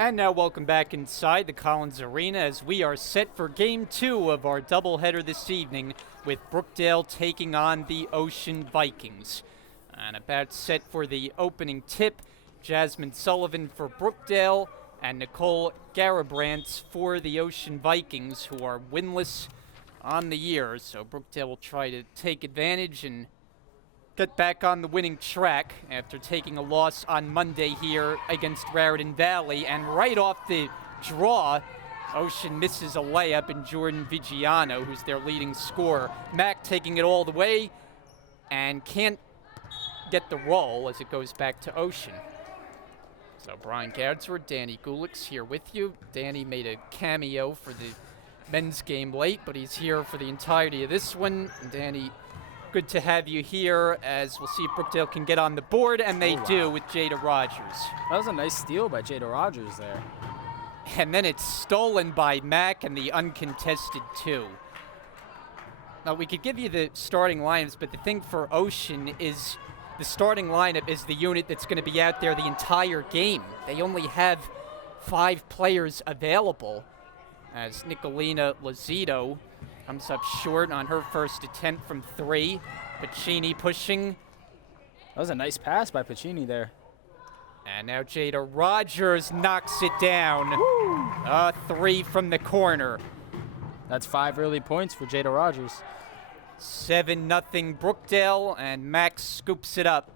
And now welcome back inside the Collins Arena as we are set for Game 2 of our doubleheader this evening with Brookdale taking on the Ocean Vikings. And about set for the opening tip, Jasmine Sullivan for Brookdale and Nicole Garabrant for the Ocean Vikings, who are winless on the year. So Brookdale will try to take advantage and get back on the winning track after taking a loss on Monday here against Raritan Valley. And right off the draw, Ocean misses a layup in Jordan Vigiano, who's their leading scorer. Mack taking it all the way and can't get the roll as it goes back to Ocean. So Brian Gadsworth, Danny Gulix here with you. Danny made a cameo for the men's game late, but he's here for the entirety of this one. And Danny, good to have you here as we'll see if Brookdale can get on the board, and they do with Jada Rogers. That was a nice steal by Jada Rogers there. And then it's stolen by Mack and the uncontested two. Now we could give you the starting lineups, but the thing for Ocean is the starting lineup is the unit that's going to be out there the entire game. They only have 5 players available as Nicolina Lozito comes up short on her first attempt from 3. Pacini pushing. That was a nice pass by Pacini there. And now Jada Rogers knocks it down. Woo! A 3 from the corner. That's 5 early points for Jada Rogers. 7-0 Brookdale, and Max scoops it up.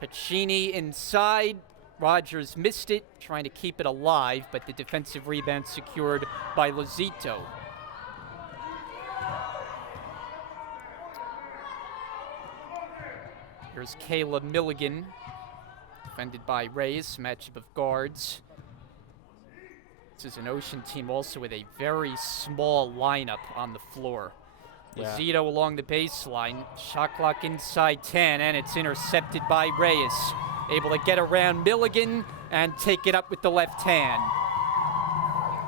Pacini inside. Rogers missed it, trying to keep it alive, but the defensive rebound secured by Lozito. Here's Kayla Milligan, defended by Reyes, matchup of guards. This is an Ocean team also with a very small lineup on the floor. Yeah. Lozito along the baseline, shot clock inside 10, and it's intercepted by Reyes. Able to get around Milligan and take it up with the left hand.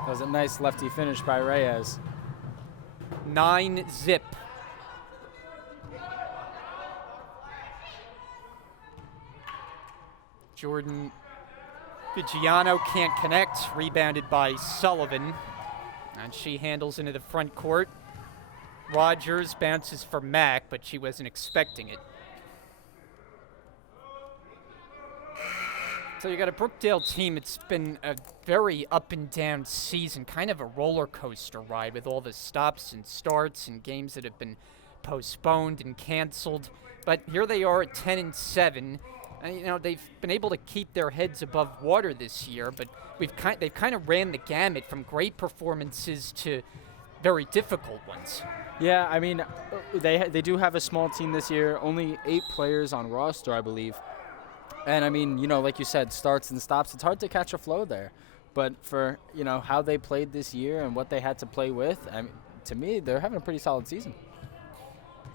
That was a nice lefty finish by Reyes. 9-0. Jordan Vigiano can't connect, rebounded by Sullivan, and she handles into the front court. Rogers bounces for Mack, but she wasn't expecting it. So you got a Brookdale team. It's been a very up and down season, kind of a roller coaster ride with all the stops and starts and games that have been postponed and canceled. But here they are at 10-7. And, you know, they've been able to keep their heads above water this year, but they've kind of ran the gamut from great performances to very difficult ones. Yeah, I mean, they do have a small team this year, only 8 players on roster, I believe. And, I mean, you know, like you said, starts and stops, it's hard to catch a flow there. But for, you know, how they played this year and what they had to play with, I mean, to me, they're having a pretty solid season.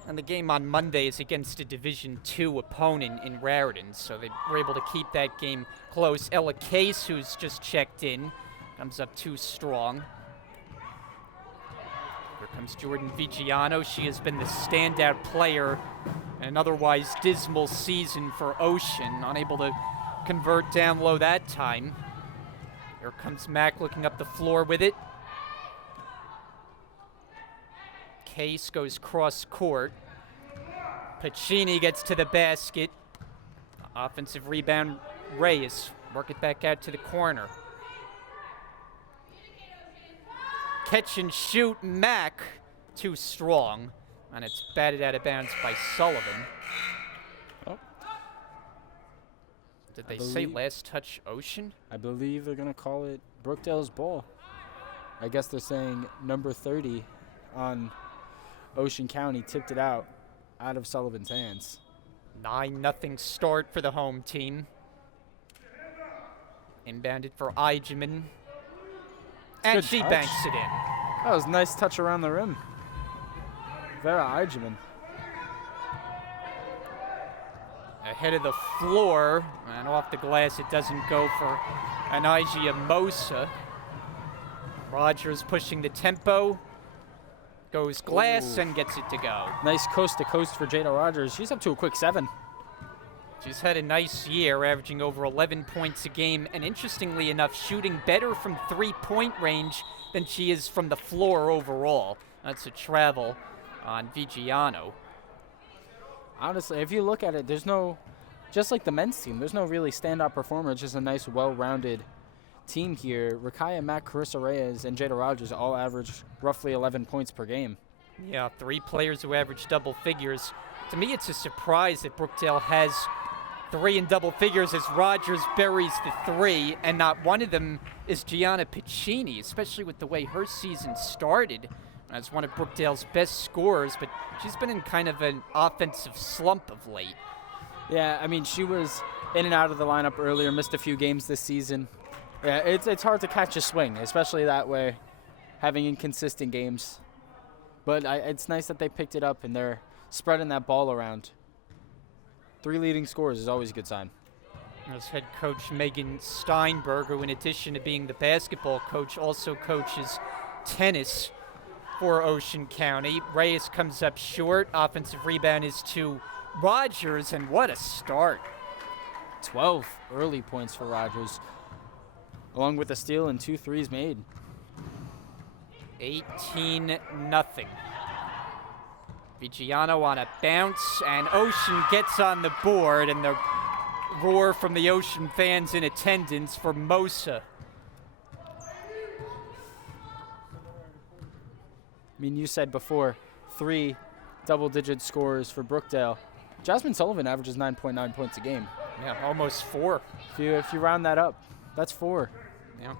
And the game on Monday is against a Division II opponent in Raritan, so they were able to keep that game close. Ella Case, who's just checked in, comes up too strong. Here comes Jordan Vigiano. She has been the standout player in an otherwise dismal season for Ocean, unable to convert down low that time. Here comes Mack looking up the floor with it. Case goes cross court. Pacini gets to the basket. Offensive rebound, Reyes. Work it back out to the corner. Catch and shoot, Mack. Too strong. And it's batted out of bounds by Sullivan. Oh. Did they say last touch Ocean? I believe they're going to call it Brookdale's ball. I guess they're saying number 30 on Ocean County tipped it out of Sullivan's hands. 9-0 start for the home team. Inbounded for Audreman. And she banks it in. That was a nice touch around the rim. Vera Audreman. Ahead of the floor, and off the glass it doesn't go for Anaija Mosa. Rogers pushing the tempo. Goes glass and gets it to go. Nice coast-to-coast for Jada Rogers. She's up to a quick 7. She's had a nice year, averaging over 11 points a game, and interestingly enough, shooting better from three-point range than she is from the floor overall. That's a travel on Vigiano. Honestly, if you look at it, there's no, just like the men's team, there's no really standout performer. It's just a nice, well-rounded team here. Rakaya, Mack, Carissa Reyes, and Jada Rogers all average roughly 11 points per game. Yeah, 3 players who average double figures. To me, it's a surprise that Brookdale has 3 in double figures as Rogers buries the 3, and not one of them is Gianna Piccini, especially with the way her season started as one of Brookdale's best scorers, but she's been in kind of an offensive slump of late. Yeah, I mean, she was in and out of the lineup earlier, missed a few games this season. Yeah, it's hard to catch a swing, especially that way, having inconsistent games. But it's nice that they picked it up and they're spreading that ball around. 3 leading scorers is always a good sign. There's head coach Megan Steinberg, who in addition to being the basketball coach, also coaches tennis for Ocean County. Reyes comes up short. Offensive rebound is to Rogers, and what a start. 12 early points for Rogers, along with a steal and 2 threes made. 18-0. Vigiano on a bounce, and Ocean gets on the board, and the roar from the Ocean fans in attendance for Mosa. I mean, you said before, 3 double-digit scores for Brookdale. Jasmine Sullivan averages 9.9 points a game. Yeah, almost 4. If you round that up, that's 4. Yeah.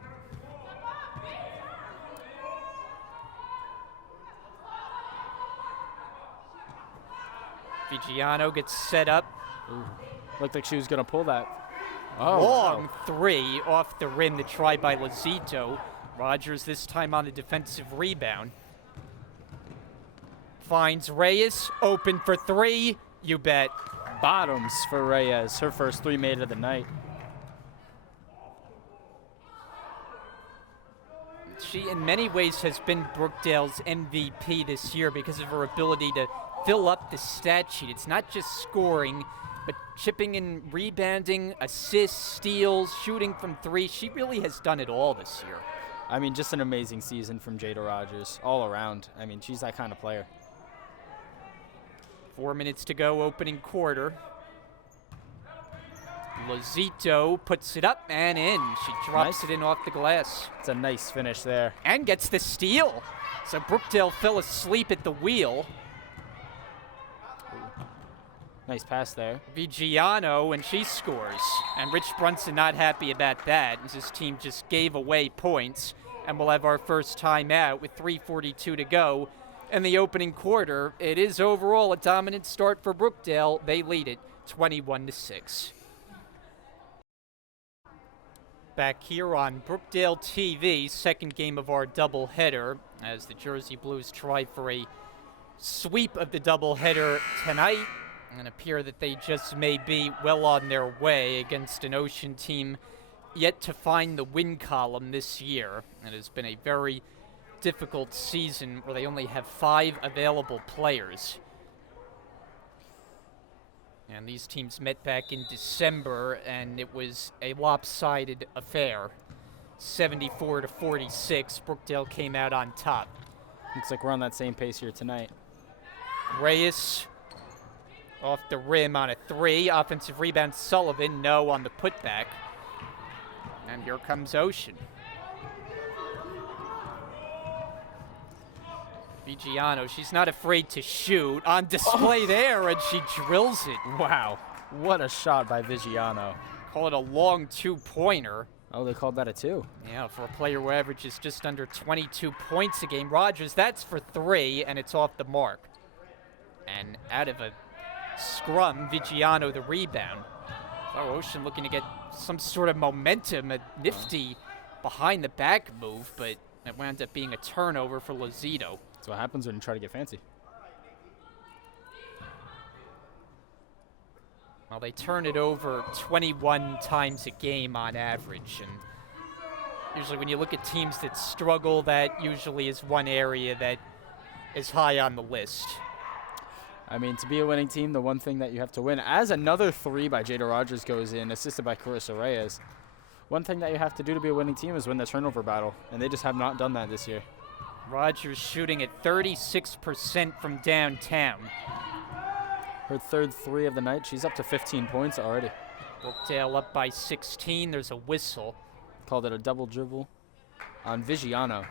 Vigiano gets set up. Ooh. Looked like she was going to pull that. Long wow. 3 off the rim, the try by Lazito. Rogers this time on the defensive rebound. Finds Reyes, open for 3, you bet. Bottoms for Reyes, her first 3 made of the night. She, in many ways, has been Brookdale's MVP this year because of her ability to fill up the stat sheet. It's not just scoring, but chipping in, rebounding, assists, steals, shooting from 3. She really has done it all this year. I mean, just an amazing season from Jada Rogers all around. I mean, she's that kind of player. 4 minutes to go, opening quarter. Lazito puts it up and in. She drops it in off the glass. It's a nice finish there. And gets the steal. So Brookdale fell asleep at the wheel. Nice pass there. Vigiano, and she scores. And Rich Brunson not happy about that, as his team just gave away points. And we'll have our first timeout with 3:42 to go. In the opening quarter, it is overall a dominant start for Brookdale. They lead it 21-6. Back here on Brookdale TV, second game of our doubleheader, as the Jersey Blues try for a sweep of the doubleheader tonight and appear that they just may be well on their way against an Ocean team yet to find the win column this year. It has been a very difficult season where they only have 5 available players. And these teams met back in December, and it was a lopsided affair. 74-46, Brookdale came out on top. Looks like we're on that same pace here tonight. Reyes off the rim on a 3. Offensive rebound, Sullivan, no on the putback. And here comes Ocean. Vigiano, she's not afraid to shoot. On display there, and she drills it. Wow, what a shot by Vigiano. Call it a long 2-pointer. Oh, they called that a 2. Yeah, for a player who averages just under 22 points a game. Rogers, that's for 3, and it's off the mark. And out of a scrum, Vigiano the rebound. Oh, Ocean looking to get some sort of momentum, a nifty behind-the-back move, but it wound up being a turnover for Lazito. That's what happens when you try to get fancy. Well, they turn it over 21 times a game on average, and usually when you look at teams that struggle, that usually is one area that is high on the list. I mean, to be a winning team, the one thing that you have to win, as another three by Jada Rogers goes in, assisted by Carissa Reyes, one thing that you have to do to be a winning team is win the turnover battle, and they just have not done that this year. Rogers shooting at 36% from downtown. Her third three of the night. She's up to 15 points already. Brookdale up by 16. There's a whistle. Called it a double dribble on Vigiano.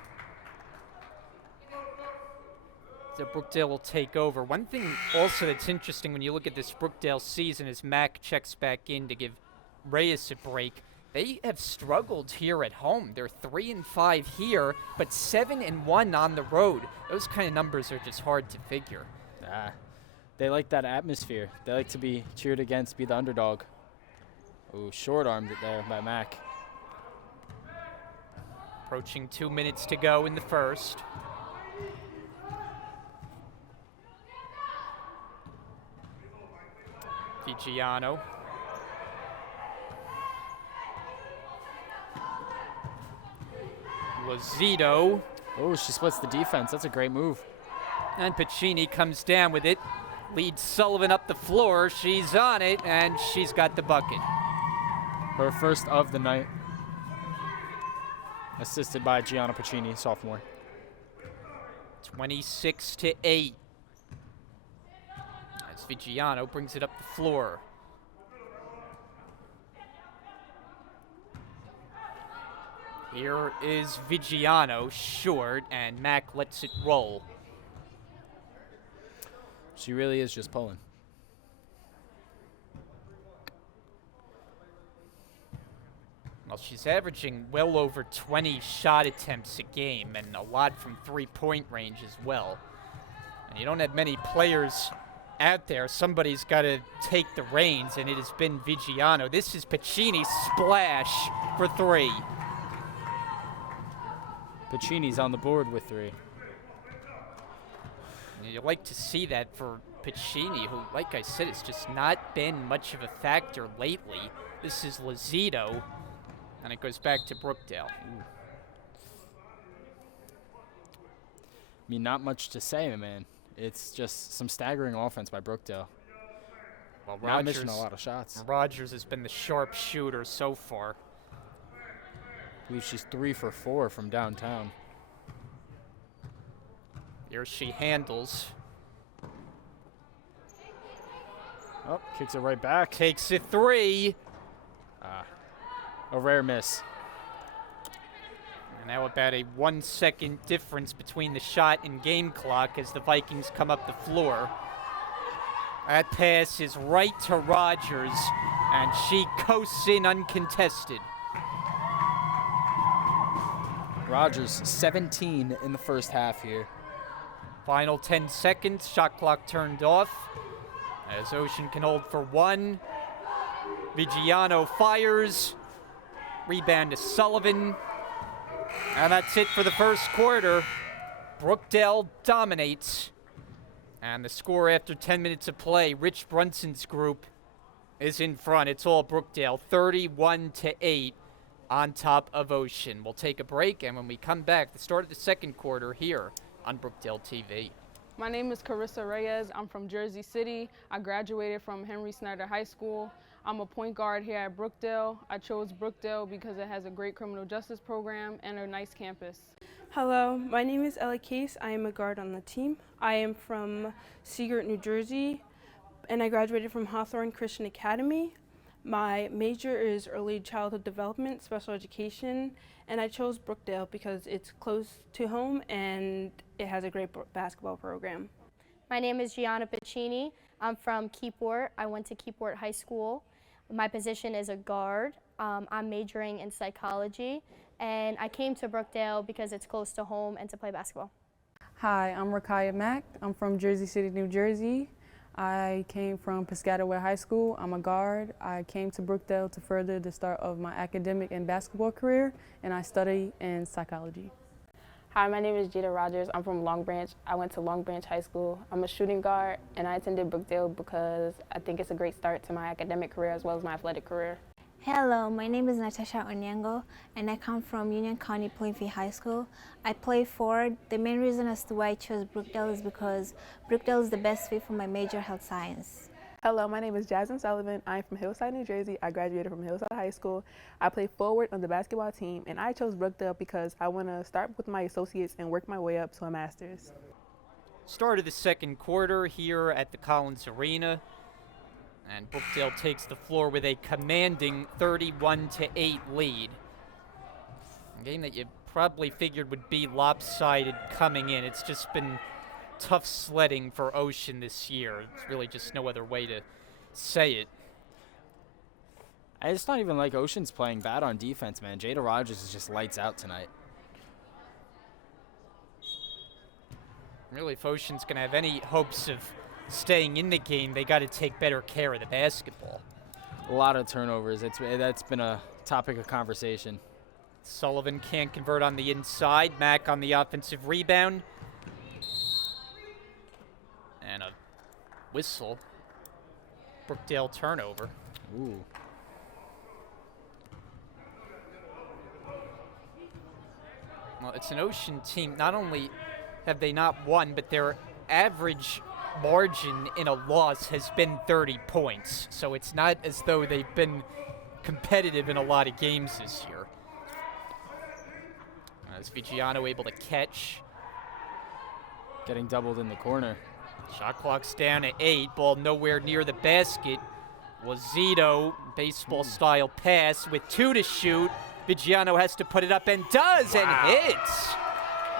So Brookdale will take over. One thing also that's interesting when you look at this Brookdale season is Mac checks back in to give Reyes a break. They have struggled here at home. They're 3-5 here, but 7-1 on the road. Those kind of numbers are just hard to figure. They like that atmosphere. They like to be cheered against, be the underdog. Ooh, short-armed it there by Mac. Approaching 2 minutes to go in the first. Vigiano. Lozito. Oh, she splits the defense. That's a great move. And Piccini comes down with it. Leads Sullivan up the floor. She's on it, and she's got the bucket. Her first of the night. Assisted by Gianna Piccini, sophomore. 26-8. As Vigiano brings it up the floor. Here is Vigiano, short, and Mac lets it roll. She really is just pulling. Well, she's averaging well over 20 shot attempts a game, and a lot from three-point range as well. And you don't have many players out there. Somebody's got to take the reins, and it has been Vigiano. This is Piccini, splash for three. Piccini's on the board with three. And you like to see that for Piccini, who, like I said, has just not been much of a factor lately. This is Lozito, and it goes back to Brookdale. Ooh. I mean, not much to say, man. It's just some staggering offense by Brookdale. Well, not missing a lot of shots. Rogers has been the sharp shooter so far. I believe she's 3 for 4 from downtown. Here she handles. Oh, kicks it right back. Takes it three. A rare miss. And now about a 1 second difference between the shot and game clock as the Vikings come up the floor. That pass is right to Rogers, and she coasts in uncontested. Rogers, 17 in the first half here. Final 10 seconds, shot clock turned off. As Ocean can hold for one. Vigiano fires. Rebound to Sullivan. And that's it for the first quarter. Brookdale dominates. And the score after 10 minutes of play, Rich Brunson's group is in front. It's all Brookdale, 31-8 on top of Ocean. We'll take a break, and when we come back, the start of the second quarter here on Brookdale TV. My name is Carissa Reyes. I'm from Jersey City. I graduated from Henry Snyder High School. I'm a point guard here at Brookdale. I chose Brookdale because it has a great criminal justice program and a nice campus. Hello, my name is Ella Case. I am a guard on the team. I am from Seagirt, New Jersey, and I graduated from Hawthorne Christian Academy. My major is early childhood development, special education, and I chose Brookdale because it's close to home and it has a great basketball program. My name is Gianna Piccini. I'm from Keyport. I went to Keyport High School. My position is a guard. I'm majoring in psychology, and I came to Brookdale because it's close to home and to play basketball. Hi, I'm Rakaya Mack. I'm from Jersey City, New Jersey. I came from Piscataway High School. I'm a guard. I came to Brookdale to further the start of my academic and basketball career, and I study in psychology. Hi, my name is Jada Rogers. I'm from Long Branch. I went to Long Branch High School. I'm a shooting guard, and I attended Brookdale because I think it's a great start to my academic career as well as my athletic career. Hello, my name is Natasha Onyengo, and I come from Union County Plainfield High School. I play forward. The main reason as to why I chose Brookdale is because Brookdale is the best fit for my major, health science. Hello, my name is Jasmine Sullivan. I'm from Hillside, New Jersey. I graduated from Hillside High School. I play forward on the basketball team, and I chose Brookdale because I want to start with my associates and work my way up to a master's. Start of the second quarter here at the Collins Arena. And Brookdale takes the floor with a commanding 31-8 lead. A game that you probably figured would be lopsided coming in. It's just been tough sledding for Ocean this year. It's really just no other way to say it. It's not even like Ocean's playing bad on defense, man. Jada Rogers is just lights out tonight. Really, if Ocean's going to have any hopes of staying in the game, they got to take better care of the basketball. A lot of turnovers. That's been a topic of conversation. Sullivan can't convert on the inside. Mack on the offensive rebound. And a whistle. Brookdale turnover. Ooh. Well, it's an Ocean team. Not only have they not won, but their average margin in a loss has been 30 points. So it's not as though they've been competitive in a lot of games this year. As Vigiano able to catch. Getting doubled in the corner. Shot clock's down at 8. Ball nowhere near the basket. Lazito, baseball-style pass with 2 to shoot. Vigiano has to put it up and does, and hits.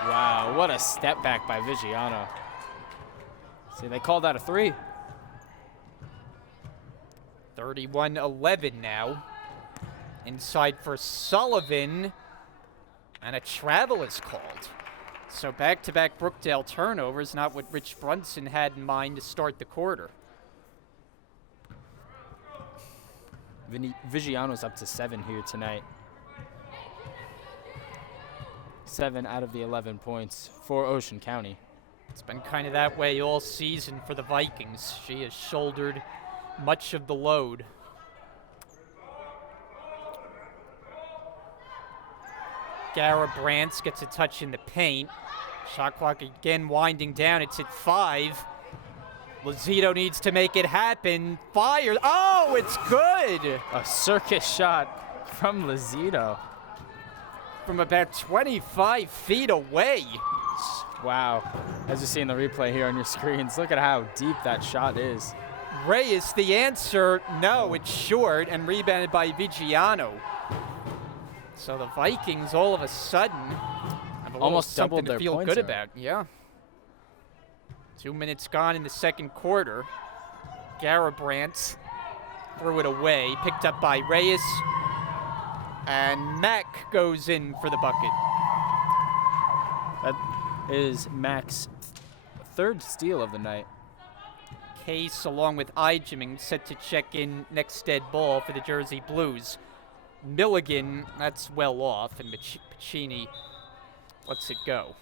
Wow, what a step back by Vigiano. See, they called that a 3. 31-11 now. Inside for Sullivan. And a travel is called. So back-to-back Brookdale turnovers, not what Rich Brunson had in mind to start the quarter. Vigiano's up to 7 here tonight. 7 out of the 11 points for Ocean County. It's been kind of that way all season for the Vikings. She has shouldered much of the load. Gara Brantz gets a touch in the paint. Shot clock again winding down. It's at 5. Lazito needs to make it happen. Fires. Oh, it's good! A circus shot from Lazito. From about 25 feet away. Wow. As you see in the replay here on your screens, look at how deep that shot is. Reyes, the answer, no, it's short and rebounded by Vigiano. So the Vikings all of a sudden have almost something doubled to their feel points good there. about. Yeah. 2 minutes gone in the second quarter. Gara Brantz threw it away, picked up by Reyes. And Mack goes in for the bucket. That is Mack's 3rd steal of the night. Case, along with Ijeming, set to check in next dead ball for the Jersey Blues. Milligan, that's well off, and Pacini lets it go.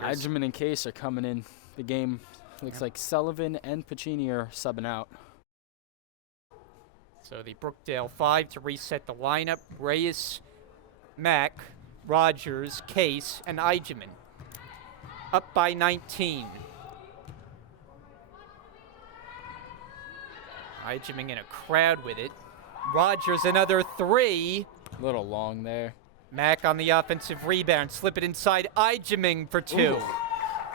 Ijeming and Case are coming in. The game looks like Sullivan and Pacini are subbing out. So the Brookdale 5 to reset the lineup. Reyes, Mack, Rogers, Case, and Ijeming. Up by 19. Ijeming in a crowd with it. Rogers another 3. A little long there. Mack on the offensive rebound. Slip it inside. Ijeming for 2. Ooh.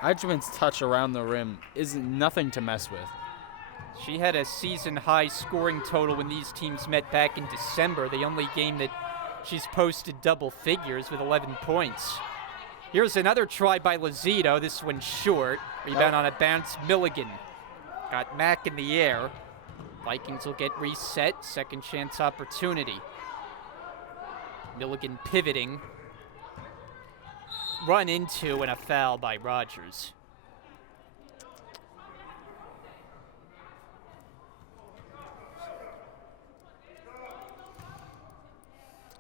Ijeming's touch around the rim is nothing to mess with. She had a season-high scoring total when these teams met back in December, the only game that she's posted double figures with 11 points. Here's another try by Lazito, this one short. Rebound on a bounce, Milligan. Got Mack in the air. Vikings will get reset, second chance opportunity. Milligan pivoting. Run into and a foul by Rogers.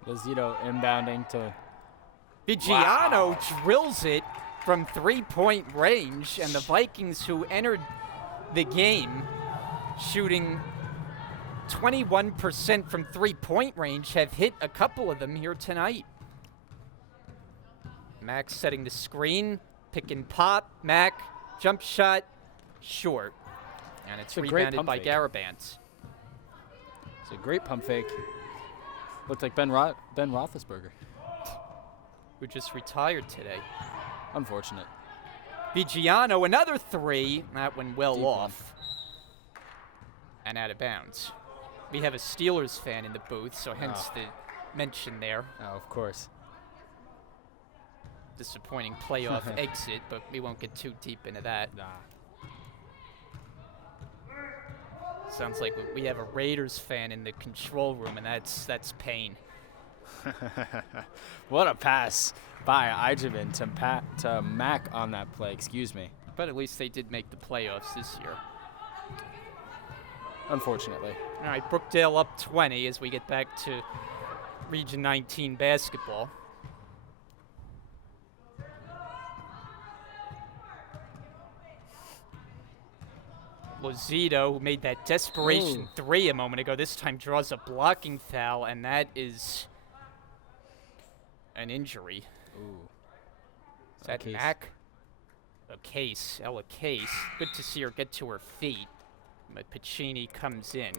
Lazito inbounding to Vigiano drills it from 3-point range, and the Vikings, who entered the game shooting 21% from three-point range, have hit a couple of them here tonight. Mac setting the screen, pick and pop. Mac, jump shot, short. And it's rebounded by Garabants. It's a great pump fake. Looked like Ben Roethlisberger. Who just retired today. Unfortunate. Vigiano, another three. That one well Deep off. And out of bounds. We have a Steelers fan in the booth, so hence the mention there. Oh, of course. Disappointing playoff exit, but we won't get too deep into that. Nah. Sounds like we have a Raiders fan in the control room, and that's pain. What a pass by Audreman to Mac on that play. Excuse me. But at least they did make the playoffs this year. Unfortunately. All right, Brookdale up 20 as we get back to Region 19 basketball. Lozito, who made that desperation three a moment ago, this time draws a blocking foul, and that is an injury. Ooh. Is that Mac? Ella Case. Good to see her get to her feet. But Piccini comes in.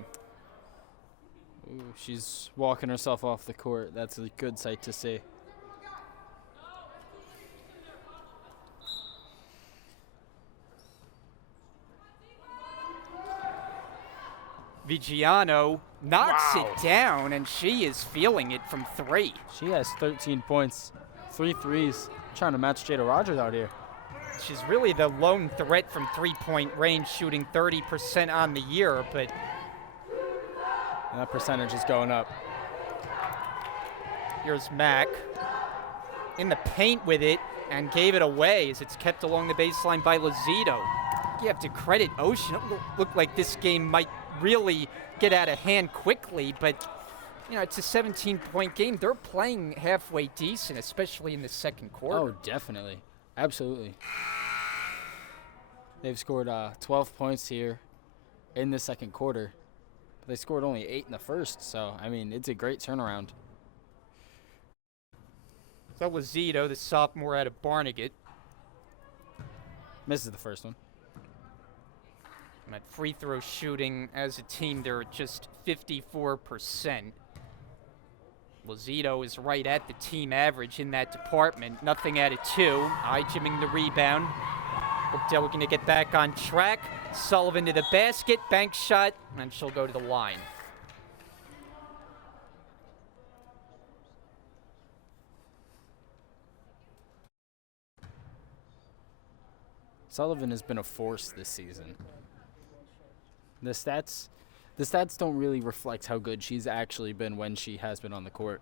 Ooh, she's walking herself off the court. That's a good sight to see. Vigiano knocks it down, and she is feeling it from three. She has 13 points, 3 threes. Trying to match Jada Rogers out here. She's really the lone threat from three-point range, shooting 30% on the year, but and that percentage is going up. Here's Mac in the paint with it and gave it away as it's kept along the baseline by Lozito. You have to credit Ocean. It looked like this game might really get out of hand quickly, but it's a 17-point game. They're playing halfway decent, especially in the second quarter. Oh, definitely. Absolutely. They've scored 12 points here in the second quarter. They scored only 8 in the first, so, I mean, it's a great turnaround. That was Zito, the sophomore out of Barnegat. Misses the first one. At free throw shooting, as a team, they're at just 54%. Lozito is right at the team average in that department. Nothing out of two. Audreman the rebound. Brookdale looking to get back on track. Sullivan to the basket, bank shot, and she'll go to the line. Sullivan has been a force this season. The stats don't really reflect how good she's actually been when she has been on the court.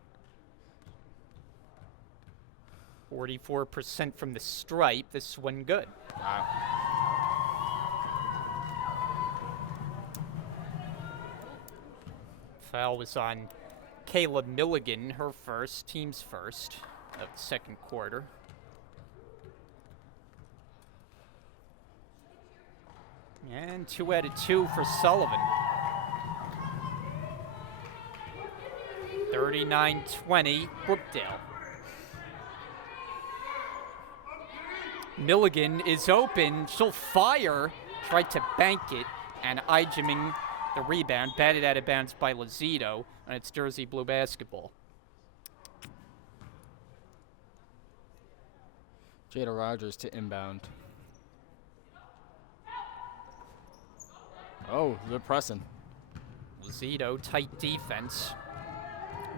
44% from the stripe. This one good. Wow. Foul was on Kayla Milligan, her first, team's first of the second quarter. And 2 out of 2 for Sullivan. 39-20, Brookdale. Milligan is open. She'll fire. Tried to bank it. And Audreman, the rebound, batted out of bounds by Lozito. And it's Jersey Blue basketball. Jada Rogers to inbound. Oh, they're pressing. Lozito, tight defense.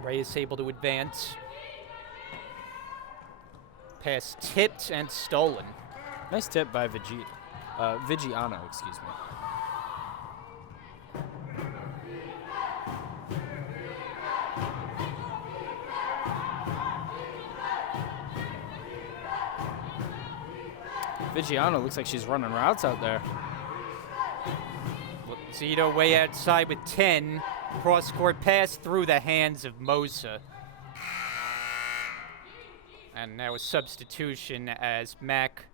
Ray is able to advance. Pass tipped and stolen. Nice tip by Vigiano, excuse me. Vigiano looks like she's running routes out there. Zito way outside with 10. Cross-court pass through the hands of Mosa. And now a substitution as Mac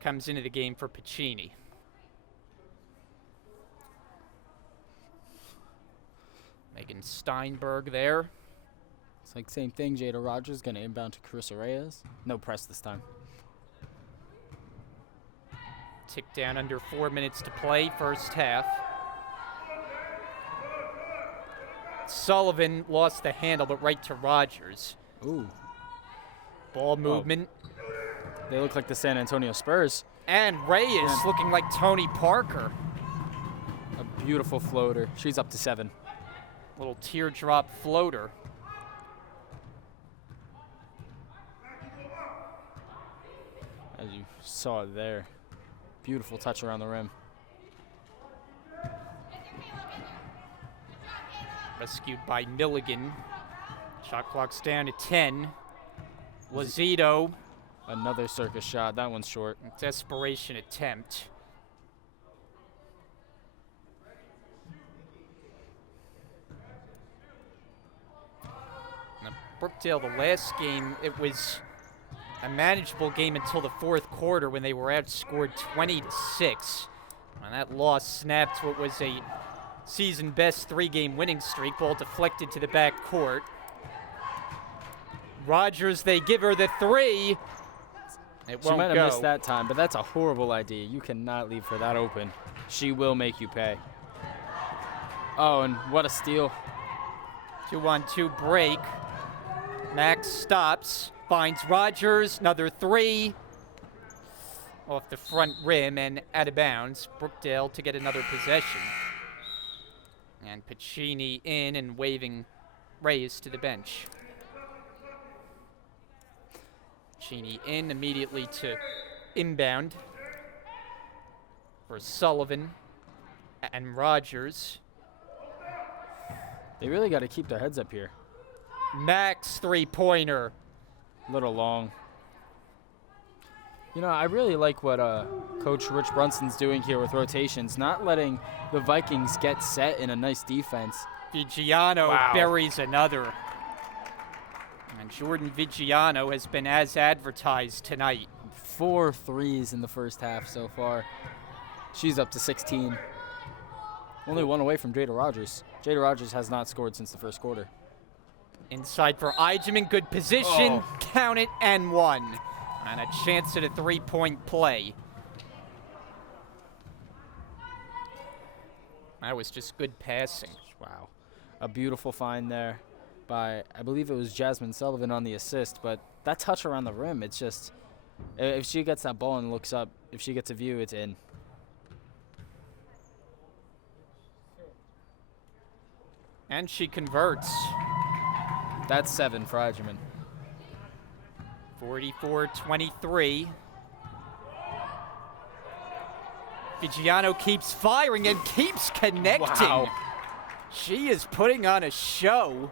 comes into the game for Piccini. Megan Steinberg there. It's like same thing. Jada Rogers going to inbound to Carissa Reyes. No press this time. Tick down under 4 minutes to play, first half. Sullivan lost the handle, but right to Rogers. Ooh. Ball movement. They look like the San Antonio Spurs. And Reyes looking like Tony Parker. A beautiful floater. She's up to 7. Little teardrop floater. As you saw there. Beautiful touch around the rim. Rescued by Milligan. Shot clock's down to 10. Lazito. Another circus shot. That one's short. Desperation attempt. Now, Brookdale, the last game, it was a manageable game until the fourth quarter when they were outscored 20-6. And that loss snapped what was a season-best 3-game winning streak. Ball deflected to the back court. Rogers, they give her the 3. It She won't might have go. missed that time, but that's a horrible idea. You cannot leave her that open. She will make you pay. Oh, and what a steal. 2-on-2 break. Max stops, finds Rogers, another 3. Off the front rim and out of bounds. Brookdale to get another possession. And Pacini in and waving Reyes to the bench. Pacini in immediately to inbound for Sullivan and Rogers. They really got to keep their heads up here. Max 3-pointer. Little long. You know, I really like what Coach Rich Brunson's doing here with rotations, not letting the Vikings get set in a nice defense. Vigiano buries another. And Jordan Vigiano has been as advertised tonight. 4 threes in the first half so far. She's up to 16. Only one away from Jada Rogers. Jada Rogers has not scored since the first quarter. Inside for Eichmann, good position, count it, and 1. And a chance at a 3-point play. That was just good passing. Wow. A beautiful find there by, I believe it was Jasmine Sullivan on the assist, but that touch around the rim, it's just, if she gets that ball and looks up, if she gets a view, it's in. And she converts. That's 7 for Audreman. 44-23. Vigiano keeps firing and keeps connecting. Wow. She is putting on a show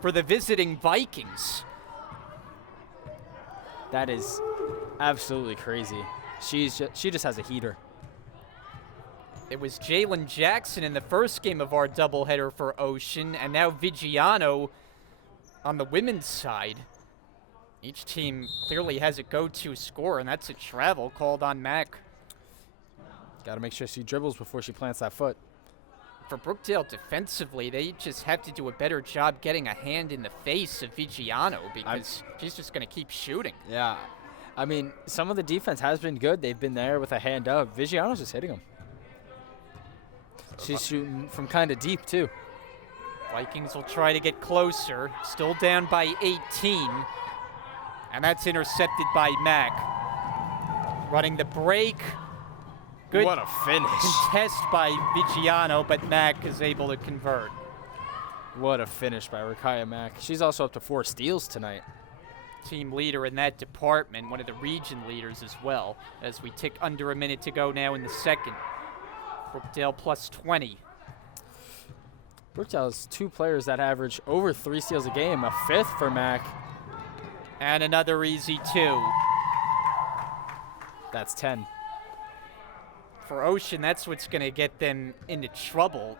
for the visiting Vikings. That is absolutely crazy. She just has a heater. It was Jalen Jackson in the first game of our doubleheader for Ocean, and now Vigiano on the women's side. Each team clearly has a go-to scorer, and that's a travel called on Mac. Got to make sure she dribbles before she plants that foot. For Brookdale defensively, they just have to do a better job getting a hand in the face of Vigiano because she's just going to keep shooting. Yeah. I mean, some of the defense has been good. They've been there with a hand up. Vigiano's just hitting them. She's shooting from kind of deep, too. Vikings will try to get closer. Still down by 18. And that's intercepted by Mack. Running the break. Good What a finish. contest by Vigiano, but Mack is able to convert. What a finish by Rakaya Mack. She's also up to 4 steals tonight. Team leader in that department, one of the region leaders as well, as we tick under a minute to go now in the second. Brookdale plus 20. Brookdale has 2 players that average over 3 steals a game, a 5th for Mack. And another easy 2. That's 10. For Ocean, that's what's going to get them into trouble.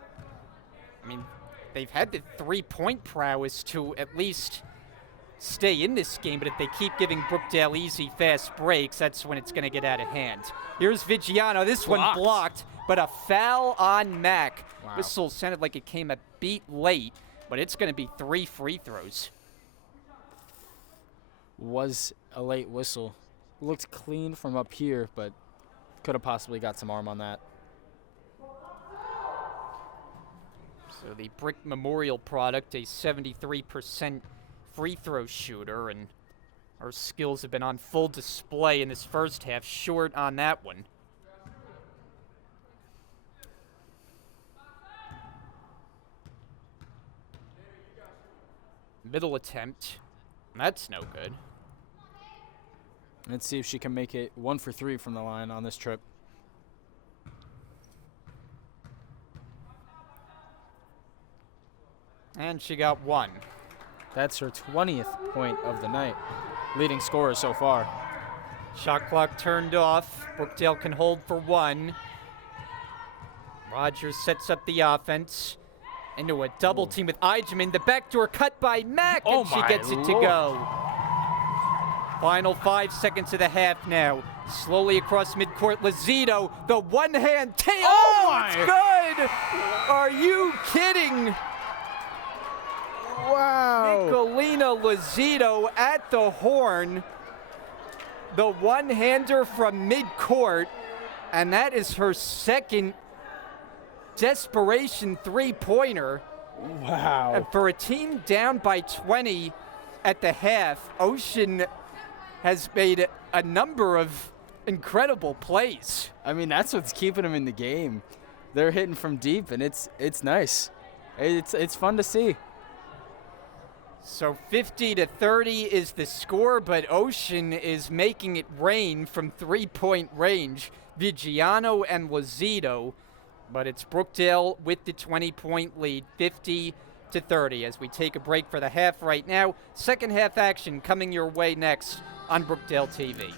I mean, they've had the 3-point prowess to at least stay in this game, but if they keep giving Brookdale easy, fast breaks, that's when it's going to get out of hand. Here's Vigiano. This one blocked but a foul on Mack. Wow. Whistle sounded like it came a beat late, but it's going to be 3 free throws. Was a late whistle. Looked clean from up here, but could have possibly got some arm on that. So the Brick Memorial product, a 73% free throw shooter, and our skills have been on full display in this first half, short on that one. Middle attempt. That's no good. Let's see if she can make it 1 for 3 from the line on this trip. And she got 1. That's her 20th point of the night. Leading scorer so far. Shot clock turned off. Brookdale can hold for 1. Rogers sets up the offense into a double team with Audreman. The backdoor cut by Mack, and she gets it to go. Final 5 seconds of the half now. Slowly across midcourt, Lozito, the one-hand tee. Oh, it's good! Are you kidding? Wow. Nicolina Lozito at the horn. The one-hander from midcourt, and that is her second desperation three-pointer. Wow. And for a team down by 20 at the half, Ocean has made a number of incredible plays. I mean, that's what's keeping them in the game. They're hitting from deep, and it's nice. It's fun to see. So 50-30 is the score, but Ocean is making it rain from three-point range. Vigiano and Lozito, but it's Brookdale with the 20-point lead, 50-30, as we take a break for the half right now. Second half action coming your way next on Brookdale TV.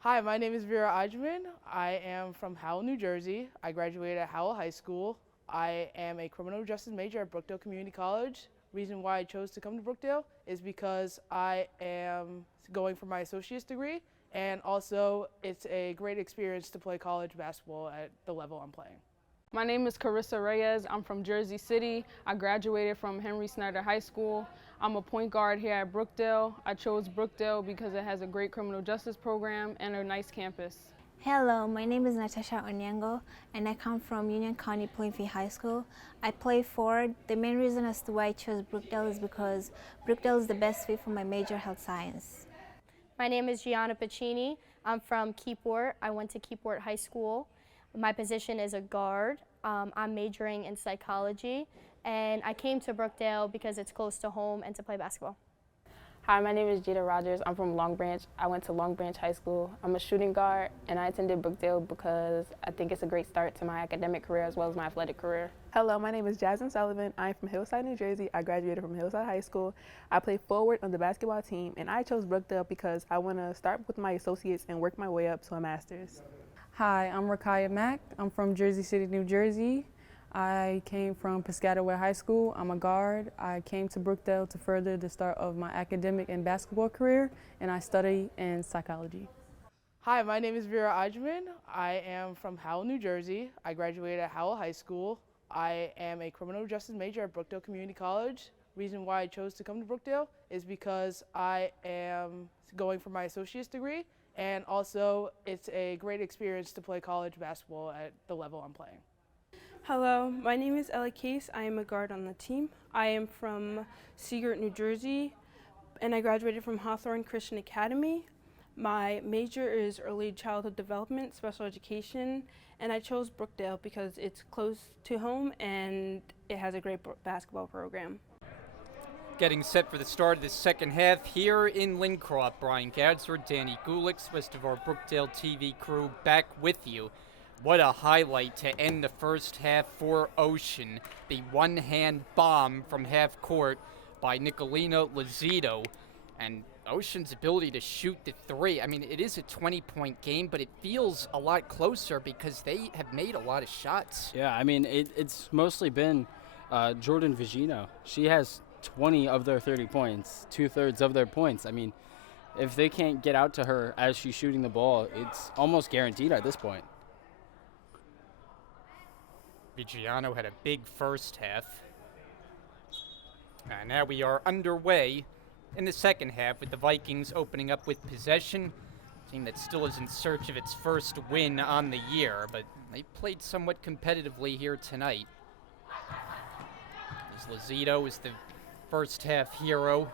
Hi, my name is Vera Audreman. I am from Howell, New Jersey. I graduated at Howell High School. I am a criminal justice major at Brookdale Community College. Reason why I chose to come to Brookdale is because I am going for my associate's degree, and also it's a great experience to play college basketball at the level I'm playing. My name is Carissa Reyes. I'm from Jersey City. I graduated from Henry Snyder High School. I'm a point guard here at Brookdale. I chose Brookdale because it has a great criminal justice program and a nice campus. Hello, my name is Natasha Onyengo, and I come from Union County Plainfield High School. I play forward. The main reason as to why I chose Brookdale is because Brookdale is the best fit for my major, health science. My name is Gianna Pacini. I'm from Keyport. I went to Keyport High School. My position is a guard. I'm majoring in psychology, and I came to Brookdale because it's close to home and to play basketball. Hi, my name is Jita Rogers. I'm from Long Branch. I went to Long Branch High School. I'm a shooting guard, and I attended Brookdale because I think it's a great start to my academic career as well as my athletic career. Hello, my name is Jasmine Sullivan. I'm from Hillside, New Jersey. I graduated from Hillside High School. I play forward on the basketball team, and I chose Brookdale because I want to start with my associates and work my way up to a master's. Hi, I'm Rakaya Mack. I'm from Jersey City, New Jersey. I came from Piscataway High School. I'm a guard. I came to Brookdale to further the start of my academic and basketball career, and I study in psychology. Hi, my name is Vera Audreman. I am from Howell, New Jersey. I graduated at Howell High School. I am a criminal justice major at Brookdale Community College. Reason why I chose to come to Brookdale is because I am going for my associate's degree, and also it's a great experience to play college basketball at the level I'm playing. Hello, my name is Ella Case. I am a guard on the team. I am from Seagirt, New Jersey, and I graduated from Hawthorne Christian Academy. My major is early childhood development, special education, and I chose Brookdale because it's close to home and it has a great basketball program. Getting set for the start of the second half here in Lincroft. Brian Gadsford, Danny Gulix, rest of our Brookdale TV crew back with you. What a highlight to end the first half for Ocean. The one-hand bomb from half court by Nicolina Lozito. And Ocean's ability to shoot the three. I mean, it is a 20-point game, but it feels a lot closer because they have made a lot of shots. Yeah, I mean, it's mostly been Jordan Vigino. She has 20 of their 30 points, 2/3 of their points. I mean, if they can't get out to her as she's shooting the ball, it's almost guaranteed at this point. Viggiano had a big first half. And now we are underway in the second half with the Vikings opening up with possession. A team that still is in search of its first win on the year, but they played somewhat competitively here tonight. As Lozito is the first half hero.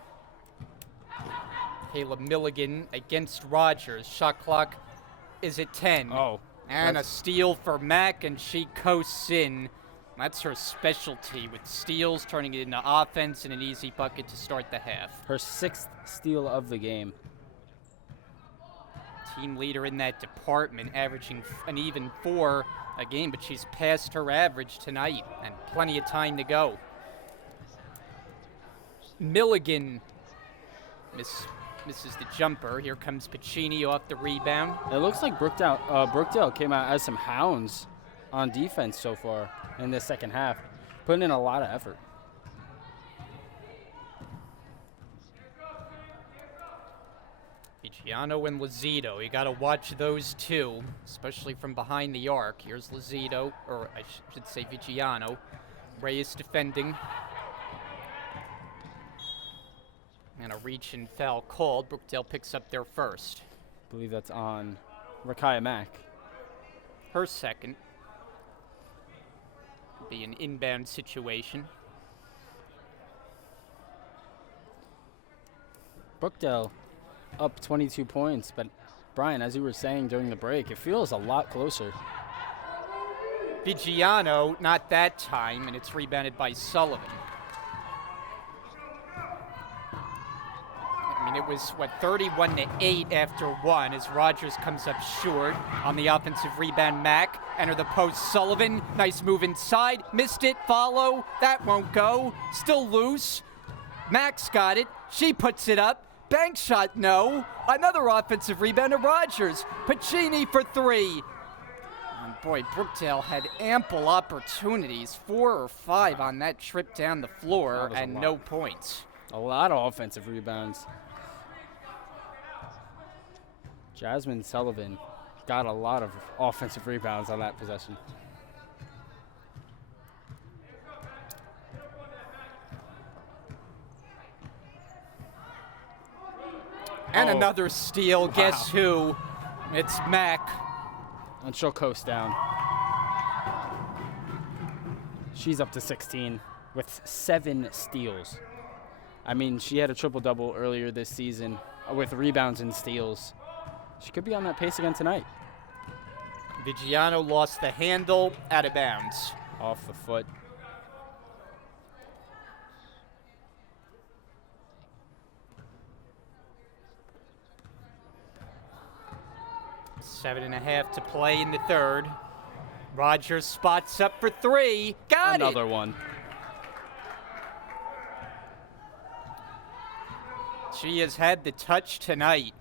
Caleb Milligan against Rogers. Shot clock is at 10. Oh. And a steal for Mack, and she coasts in. That's her specialty, with steals, turning it into offense and an easy bucket to start the half. Her 6th steal of the game. Team leader in that department, averaging an even 4 a game, but she's past her average tonight, and plenty of time to go. Milligan misses the jumper. Here comes Piccini off the rebound. It looks like Brookdale came out as some hounds on defense so far in the second half, putting in a lot of effort. Viggiano and Lozito. You got to watch those two, especially from behind the arc. Here's Lozito, or I should say Viggiano. Reyes defending. And a reach and foul called. Brookdale picks up their first. I believe that's on Rakaya Mack. Her second. Be an inbound situation. Brookdale up 22 points, but Brian, as you were saying during the break, it feels a lot closer. Viggiano, not that time, and it's rebounded by Sullivan. I mean, it was, 31-8 after 1 as Rogers comes up short on the offensive rebound. Mack, enter the post. Sullivan, nice move inside. Missed it, follow. That won't go. Still loose. Mack's got it. She puts it up. Bank shot, no. Another offensive rebound to Rogers. Piccini for 3. And boy, Brookdale had ample opportunities, 4 or 5 on that trip down the floor, and no points. A lot of offensive rebounds. Jasmine Sullivan got a lot of offensive rebounds on that possession. And another steal. Wow. Guess who? It's Mack. And she'll coast down. She's up to 16 with 7 steals. I mean, she had a triple-double earlier this season with rebounds and steals. She could be on that pace again tonight. Viggiano lost the handle, out of bounds. Off the foot. Seven and a half to play in the third. Rogers spots up for 3. Got it! Another one. She has had the touch tonight.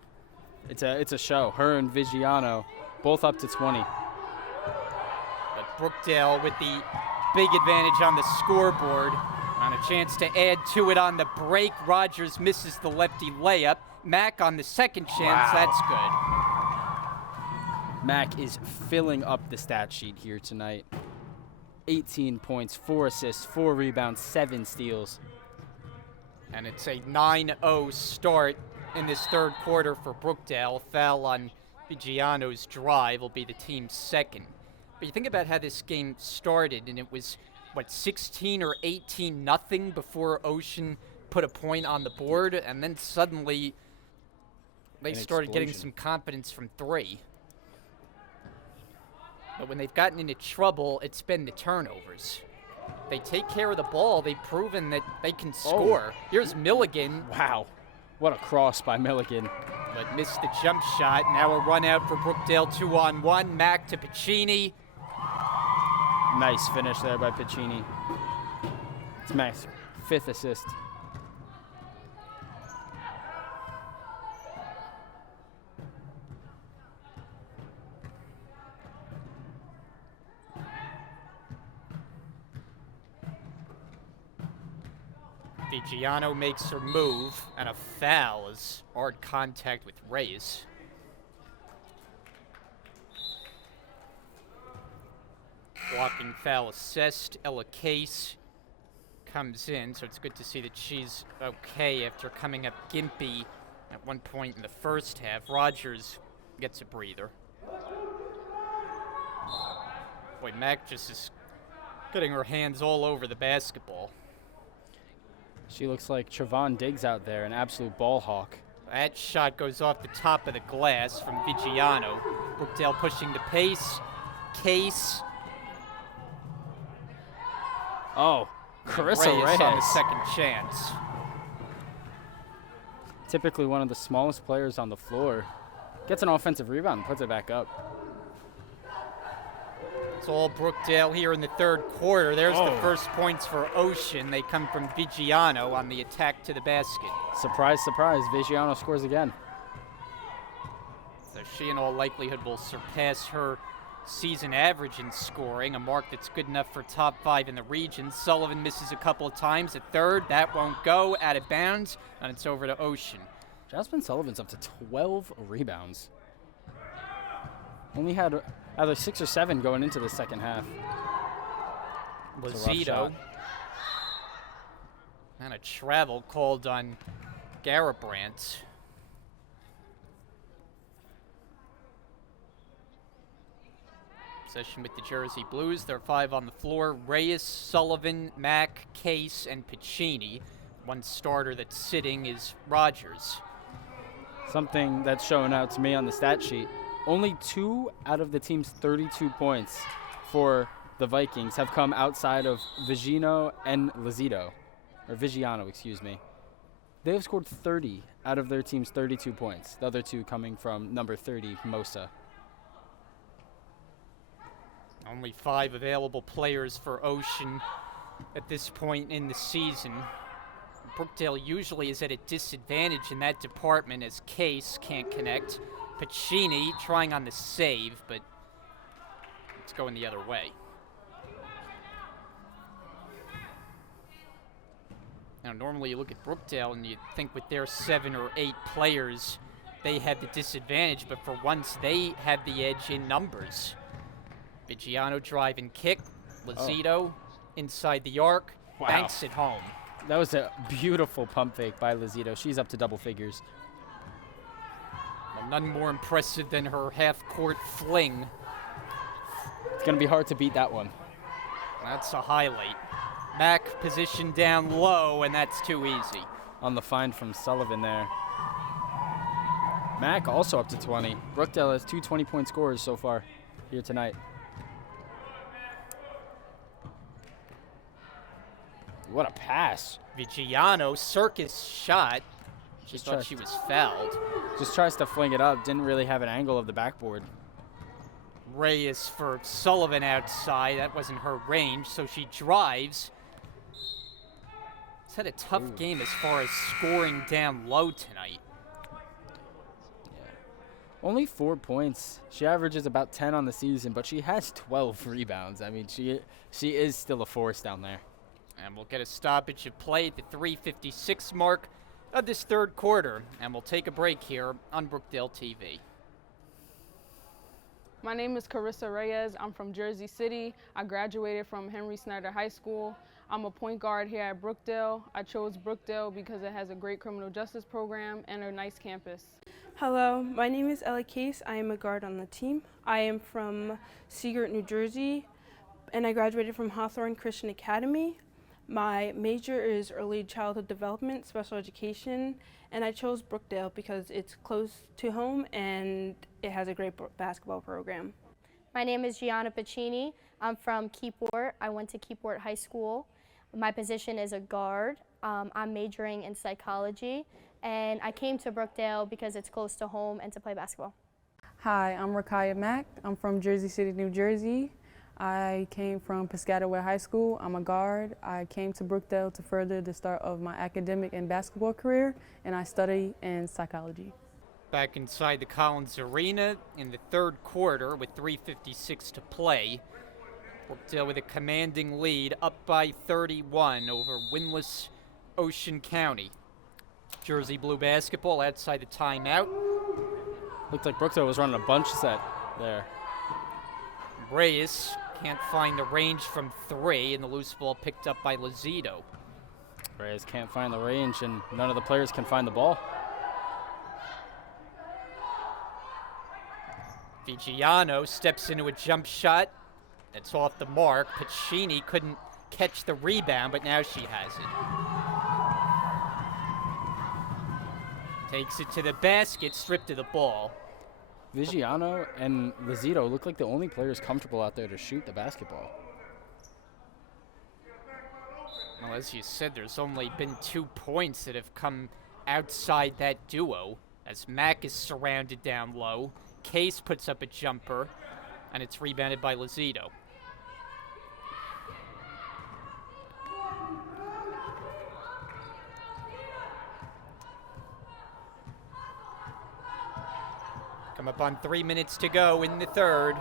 It's a show. Her and Viggiano both up to 20. But Brookdale with the big advantage on the scoreboard. On a chance to add to it on the break. Rogers misses the lefty layup. Mack on the second chance. Wow. That's good. Mack is filling up the stat sheet here tonight. 18 points, 4 assists, 4 rebounds, 7 steals. And it's a 9-0 start in this third quarter for Brookdale. Foul on Viggiano's drive will be the team's second. But you think about how this game started, and it was, 16 or 18 nothing before Ocean put a point on the board, and then suddenly they started getting some confidence from 3. But when they've gotten into trouble, it's been the turnovers. They take care of the ball. They've proven that they can score. Here's Milligan. Wow. What a cross by Milligan. But missed the jump shot. Now a run out for Brookdale, 2-on-1. Mack to Piccini. Nice finish there by Piccini. It's Mack's 5th assist. Vigiano makes her move, and a foul is hard contact with Reyes. Blocking foul assessed. Ella Case comes in, so it's good to see that she's okay after coming up gimpy at one point in the first half. Rogers gets a breather. Boy, Mac just is getting her hands all over the basketball. She looks like Trevon Diggs out there, an absolute ball hawk. That shot goes off the top of the glass from Vigiano. Brookdale pushing the pace. Case. Oh, Carissa Reyes on the Reyes. second chance. Typically one of the smallest players on the floor. Gets an offensive rebound and puts it back up. It's all Brookdale here in the third quarter. There's the first points for Ocean. They come from Vigiano on the attack to the basket. Surprise, surprise, Vigiano scores again. So she in all likelihood will surpass her season average in scoring, a mark that's good enough for top 5 in the region. Sullivan misses a couple of times at third. That won't go, out of bounds, and it's over to Ocean. Jasmine Sullivan's up to 12 rebounds. Only had either 6 or 7 going into the second half. Lazito. And a travel called on Garabrandt. Possession with the Jersey Blues. There are 5 on the floor. Reyes, Sullivan, Mack, Case, and Piccini. One starter that's sitting is Rogers. Something that's showing out to me on the stat sheet. Only 2 out of the team's 32 points for the Vikings have come outside of Vigiano and Lazito. Or Vigiano, excuse me. They have scored 30 out of their team's 32 points. The other 2 coming from number 30, Mosa. Only 5 available players for Ocean at this point in the season. Brookdale usually is at a disadvantage in that department as Case can't connect. Piccini trying on the save, but it's going the other way. Now, normally you look at Brookdale and you think with their 7 or 8 players, they have the disadvantage, but for once they have the edge in numbers. Vigiano drive and kick. Lazito inside the arc. Wow. Banks it home. That was a beautiful pump fake by Lazito. She's up to double figures. Well, none more impressive than her half-court fling. It's going to be hard to beat that one. That's a highlight. Mack positioned down low, and that's too easy. On the find from Sullivan there. Mack also up to 20. Brookdale has 2 20-point scorers so far here tonight. What a pass. Vigiano, circus shot. She thought she was fouled. Just tries to fling it up. Didn't really have an angle of the backboard. Reyes for Sullivan outside. That wasn't her range, so she drives. It's had a tough game as far as scoring down low tonight. Yeah. Only 4 points. She averages about 10 on the season, but she has 12 rebounds. I mean, she is still a force down there. And we'll get a stoppage of play at the 3:56 mark of this third quarter. And we'll take a break here on Brookdale TV. My name is Carissa Reyes. I'm from Jersey City. I graduated from Henry Snyder High School. I'm a point guard here at Brookdale. I chose Brookdale because it has a great criminal justice program and a nice campus. Hello, my name is Ella Case. I am a guard on the team. I am from Seagirt, New Jersey, and I graduated from Hawthorne Christian Academy. My major is early childhood development, special education, and I chose Brookdale because it's close to home and it has a great basketball program. My name is Gianna Piccini. I'm from Keyport. I went to Keyport High School. My position is a guard. I'm majoring in psychology, and I came to Brookdale because it's close to home and to play basketball. Hi, I'm Rakaya Mack. I'm from Jersey City, New Jersey. I came from Piscataway High School. I'm a guard. I came to Brookdale to further the start of my academic and basketball career, and I study in psychology. Back inside the Collins Arena in the third quarter with 3:56 to play. Brookdale with a commanding lead, up by 31 over winless Ocean County. Jersey Blue basketball outside the timeout. Looked like Brookdale was running a bunch set there. Reyes can't find the range from 3, and the loose ball picked up by Lozito. Reyes can't find the range, and none of the players can find the ball. Vigiano steps into a jump shot. It's off the mark. Pacini couldn't catch the rebound, but now she has it. Takes it to the basket, stripped of the ball. Vigiano and Lozito look like the only players comfortable out there to shoot the basketball. Well, as you said, there's only been 2 points that have come outside that duo, as Mack is surrounded down low. Case puts up a jumper, and it's rebounded by Lozito. Come up on 3 minutes to go in the third.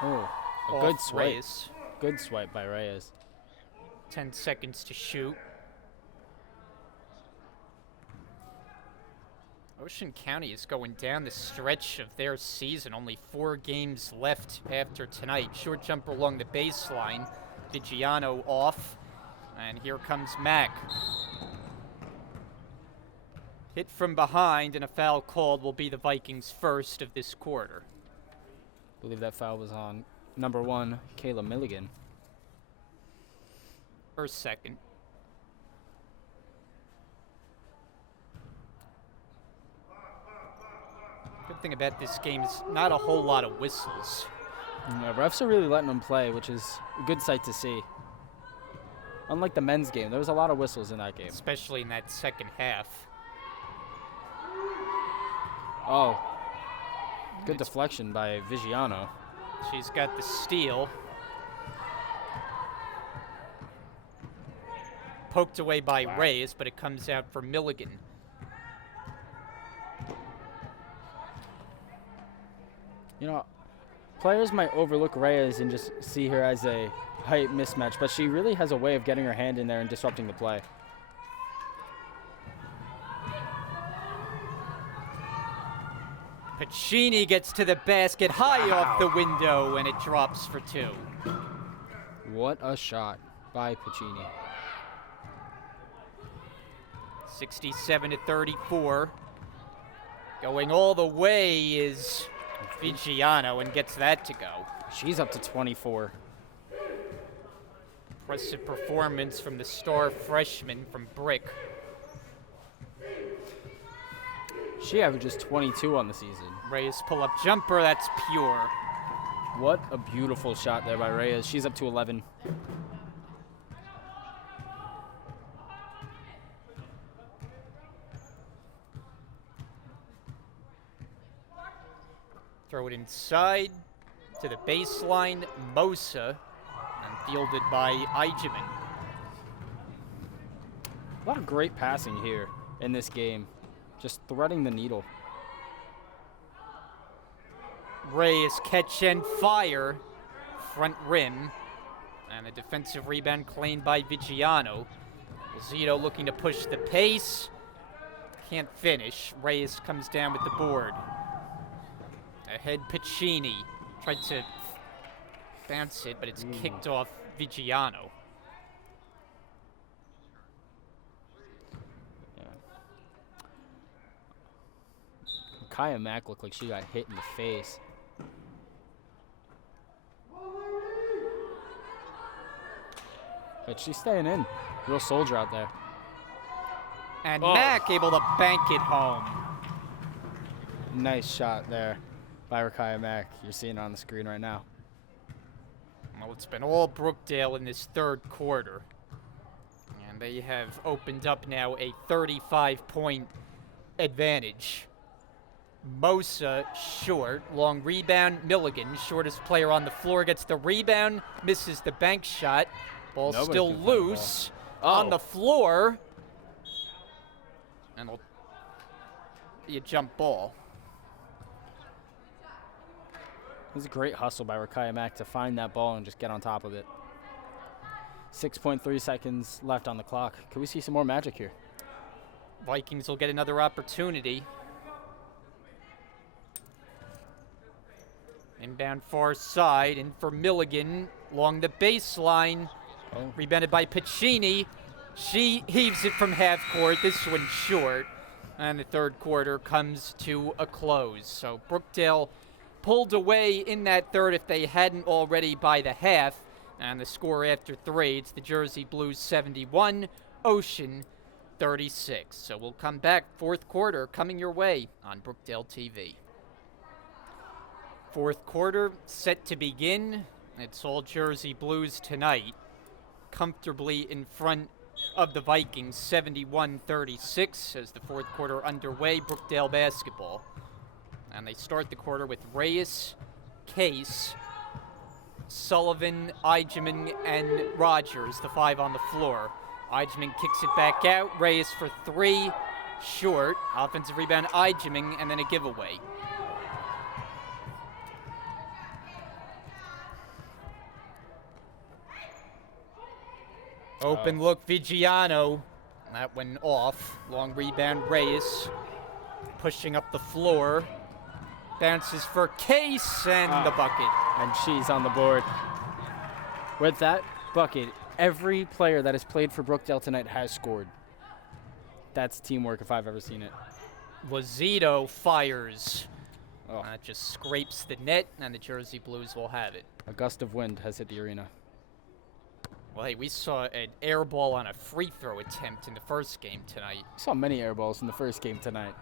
Oh, a Off good swipe. Reyes. Good swipe by Reyes. 10 seconds to shoot. Ocean County is going down the stretch of their season. Only 4 games left after tonight. Short jumper along the baseline. Vigiano off. And here comes Mack. Hit from behind, and a foul called will be the Vikings' first of this quarter. I believe that foul was on number 1, Kayla Milligan. Or second. Good thing about this game is not a whole lot of whistles. Yeah, refs are really letting them play, which is a good sight to see. Unlike the men's game, there was a lot of whistles in that game. Especially in that second half. Oh, good deflection by Vigiano. She's got the steal. Poked away by Reyes, but it comes out for Milligan. You know, players might overlook Reyes and just see her as a height mismatch, but she really has a way of getting her hand in there and disrupting the play. Pacini gets to the basket high off the window, and it drops for 2. What a shot by Pacini. 67-34. Going all the way is Vigiano, and gets that to go. She's up to 24. Impressive performance from the star freshman from Brick. She averages 22 on the season. Reyes pull-up jumper, that's pure. What a beautiful shot there by Reyes. She's up to 11. Throw it inside to the baseline, Mosa, and fielded by Eigeman. A lot of great passing here in this game. Just threading the needle. Reyes catch and fire, front rim, and a defensive rebound claimed by Vigiano. Zito looking to push the pace, can't finish. Reyes comes down with the board. Ahead Pacini, tried to bounce it, but it's kicked off Vigiano. Kaya Mack looked like she got hit in the face. But she's staying in. Real soldier out there. And Mack able to bank it home. Nice shot there by Rakaya Mack. You're seeing it on the screen right now. Well, it's been all Brookdale in this third quarter. And they have opened up now a 35-point advantage. Mosa short, long rebound. Milligan, shortest player on the floor, gets the rebound, misses the bank shot. Ball Nobody still can find the ball. loose on the floor. And it'll be a jump ball. was a great hustle by Rakaya Mack to find that ball and just get on top of it. 6.3 seconds left on the clock. Can we see some more magic here? Vikings will get another opportunity. Inbound far side, and for Milligan along the baseline. Oh. Rebounded by Pacini. She heaves it from half court. This one short. And the third quarter comes to a close. So Brookdale pulled away in that third if they hadn't already by the half. And the score after 3, it's the Jersey Blues 71, Ocean 36. So we'll come back, fourth quarter coming your way on Brookdale TV. Fourth quarter set to begin. It's all Jersey Blues tonight. Comfortably in front of the Vikings, 71-36 as the fourth quarter underway. Brookdale basketball. And they start the quarter with Reyes, Case, Sullivan, Audreman, and Rogers, the 5 on the floor. Audreman kicks it back out. Reyes for 3, short. Offensive rebound, Audreman, and then a giveaway. Open look, Vigiano. That one off. Long rebound, Reyes. Pushing up the floor. Bounces for Case, and the bucket. And she's on the board. With that bucket, every player that has played for Brookdale tonight has scored. That's teamwork if I've ever seen it. Lazito fires. That just scrapes the net, and the Jersey Blues will have it. A gust of wind has hit the arena. Well, hey, we saw an air ball on a free throw attempt in the first game tonight. We saw many air balls in the first game tonight.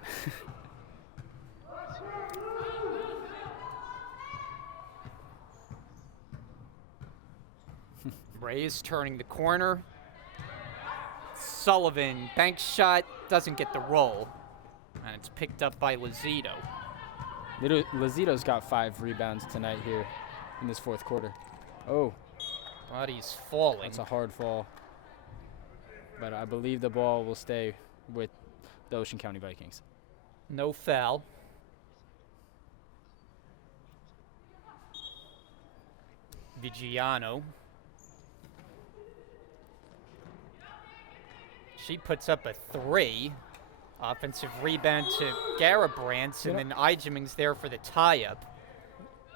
Reyes turning the corner. Sullivan, bank shot, doesn't get the roll. And it's picked up by Lazito. Lazito's got 5 rebounds tonight here in this fourth quarter. Oh. But he's falling. That's a hard fall. But I believe the ball will stay with the Ocean County Vikings. No foul. Vigiano. She puts up a 3. Offensive rebound to Garabrandt, and then Audreman's there for the tie-up.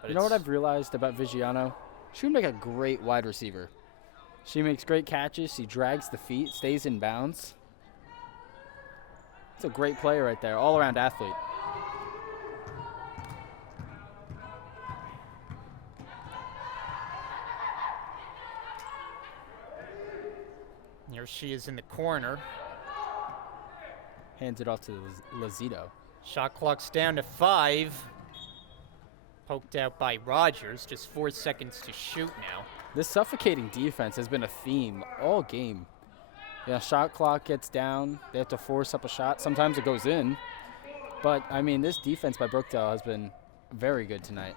You know what I've realized about Vigiano? She would make a great wide receiver. She makes great catches. She drags the feet, stays in bounds. It's a great player right there, all-around athlete. Here she is in the corner. Hands it off to Lazito. Shot clock's down to 5. Poked out by Rogers. Just 4 seconds to shoot now. This suffocating defense has been a theme all game. Yeah, shot clock gets down. They have to force up a shot. Sometimes it goes in. But, I mean, this defense by Brookdale has been very good tonight.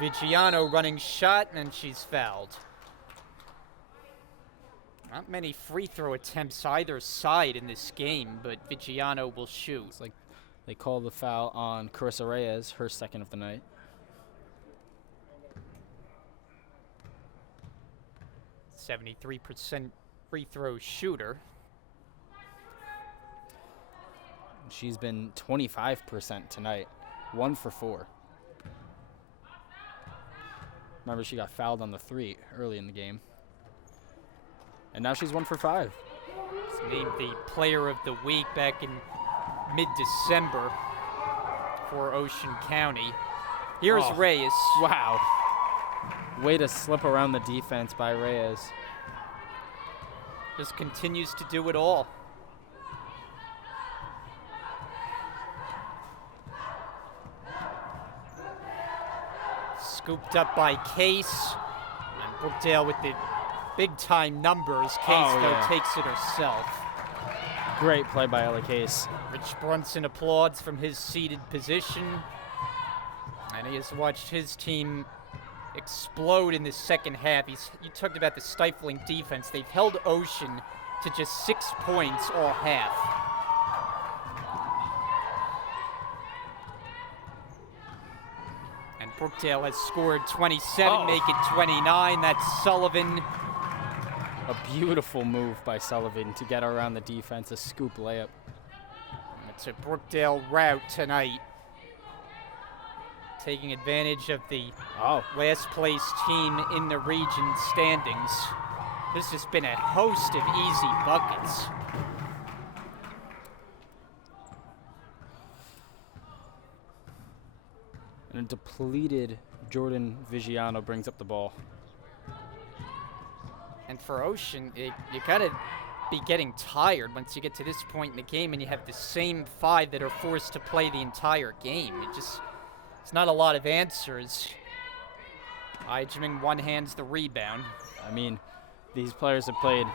Vigiano running shot, and she's fouled. Not many free throw attempts either side in this game, but Vigiano will shoot. It's like they call the foul on Carissa Reyes, her second of the night. .73% free throw shooter. She's been 25% tonight, 1 for 4. Remember, she got fouled on the 3 early in the game. And now she's 1 for 5. She's named the player of the week back in mid-December for Ocean County. Here's Reyes. Wow. Way to slip around the defense by Reyes. Just continues to do it all. Scooped up by Case. And Brookdale with the big-time numbers. Case, though, takes it herself. Great play by Ella Case. Rich Brunson applauds from his seated position. And he has watched his team explode in the second half. You talked about the stifling defense. They've held Ocean to just 6 points all half. And Brookdale has scored 27, make it 29. That's Sullivan. A beautiful move by Sullivan to get around the defense, a scoop layup. It's a Brookdale rout tonight. Taking advantage of the last place team in the region standings. This has been a host of easy buckets. And a depleted Jordan Vigiano brings up the ball. And for Ocean, you gotta be getting tired once you get to this point in the game and you have the same 5 that are forced to play the entire game. It's not a lot of answers. Audreman one-hands the rebound. I mean, these players have played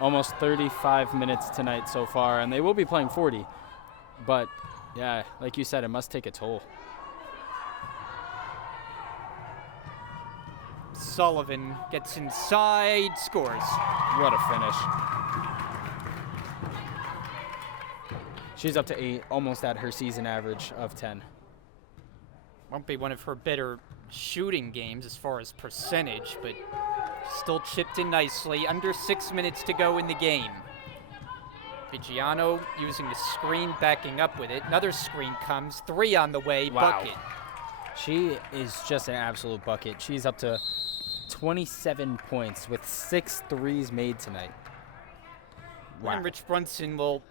almost 35 minutes tonight so far, and they will be playing 40. But, yeah, like you said, it must take a toll. Sullivan gets inside, scores. What a finish. She's up to 8, almost at her season average of 10. Won't be one of her better shooting games as far as percentage, but still chipped in nicely. Under 6 minutes to go in the game. Vigiano using the screen, backing up with it. Another screen comes, 3 on the way, bucket. She is just an absolute bucket. She's up to 27 points with 6 threes made tonight. And Rich Brunson will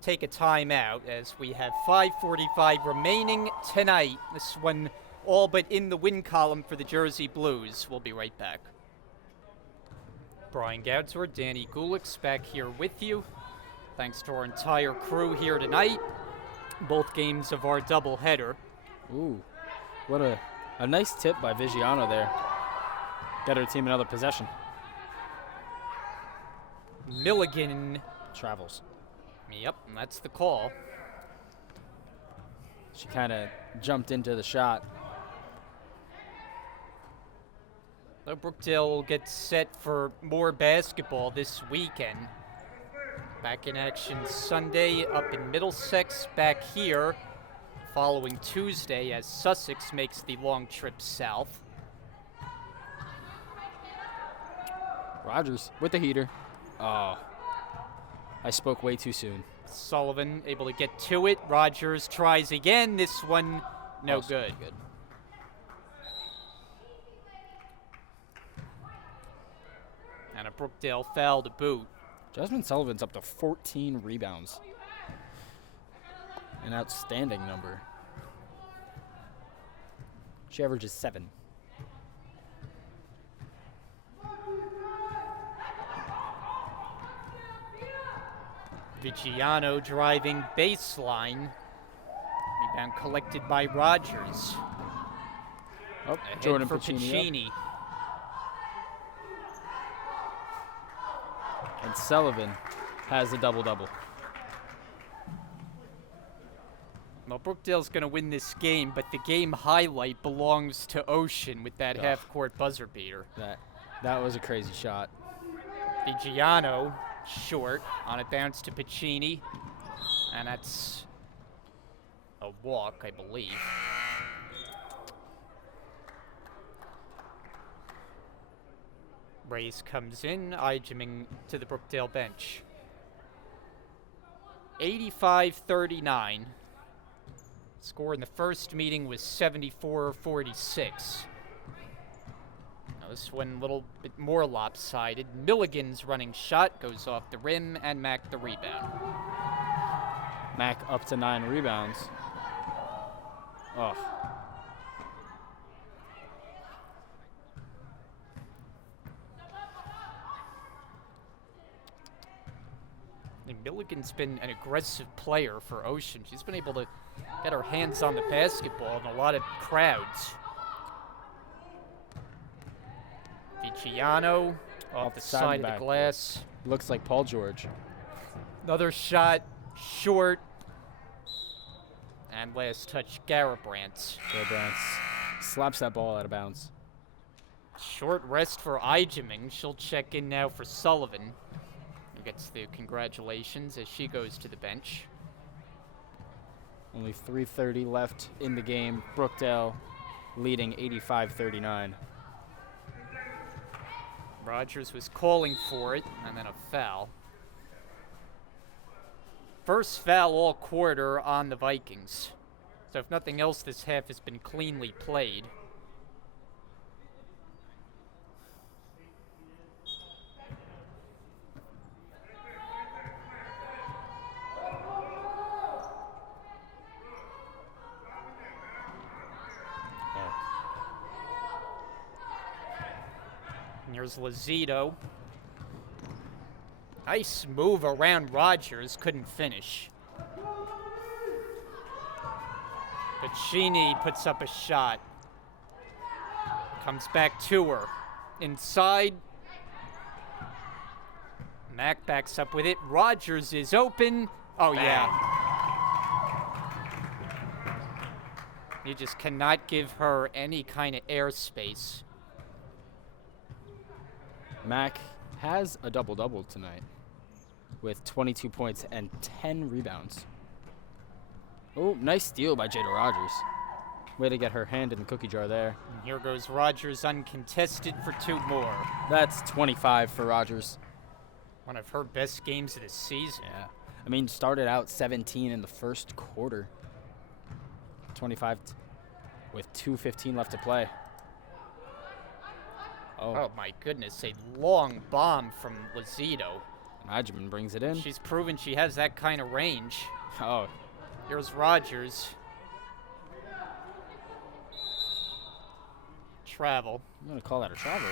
take a timeout as we have 5:45 remaining tonight. This one all but in the win column for the Jersey Blues. We'll be right back. Brian Goudsor, Danny Gulix back here with you. Thanks to our entire crew here tonight. Both games of our doubleheader. Ooh, what a nice tip by Vigiano there. Got her team another possession. Milligan travels. Yep, and that's the call. She kind of jumped into the shot. So Brookdale will get set for more basketball this weekend. Back in action Sunday up in Middlesex, back here following Tuesday as Sussex makes the long trip south. Rogers with the heater. Oh, I spoke way too soon. Sullivan able to get to it. Rogers tries again. This one, no good. And a Brookdale foul to boot. Jasmine Sullivan's up to 14 rebounds. An outstanding number. She averages 7. Vigiano driving baseline. Rebound collected by Rogers. Oh, ahead Jordan for Pacini. Pacini. And Sullivan has a double-double. Well, Brookdale's going to win this game, but the game highlight belongs to Ocean with that half-court buzzer beater. That was a crazy shot. Vigiano short on a bounce to Pacini, and that's a walk, I believe. Reyes comes in, Audreman to the Brookdale bench. 85-39. Score in the first meeting was 74-46. Now this one a little bit more lopsided. Milligan's running shot goes off the rim, and Mack the rebound. Mack up to 9 rebounds. Oh. Milligan's been an aggressive player for Ocean. She's been able to get her hands on the basketball in a lot of crowds. Vigiano off the side of the glass. Looks like Paul George. Another shot short. And last touch, Garabrant. Garabrant slaps that ball out of bounds. Short rest for Audreman. She'll check in now for Sullivan. Gets the congratulations as she goes to the bench. Only 3:30 left in the game. Brookdale leading 85-39. Rogers was calling for it, and then a foul. First foul all quarter on the Vikings. So if nothing else, this half has been cleanly played. And here's Lazito. Nice move around Rogers, couldn't finish. Pacini puts up a shot. Comes back to her. Inside. Mack backs up with it. Rogers is open. Oh, yeah. You just cannot give her any kind of airspace. Mack has a double-double tonight with 22 points and 10 rebounds. Oh, nice steal by Jada Rogers. Way to get her hand in the cookie jar there. And here goes Rogers uncontested for 2 more. That's 25 for Rogers. One of her best games of the season. Yeah. I mean, started out 17 in the first quarter. 25 with 2:15 left to play. Oh my goodness, a long bomb from Lazito. Audreman brings it in. She's proven she has that kind of range. Oh. Here's Rogers. Travel. I'm going to call that a travel.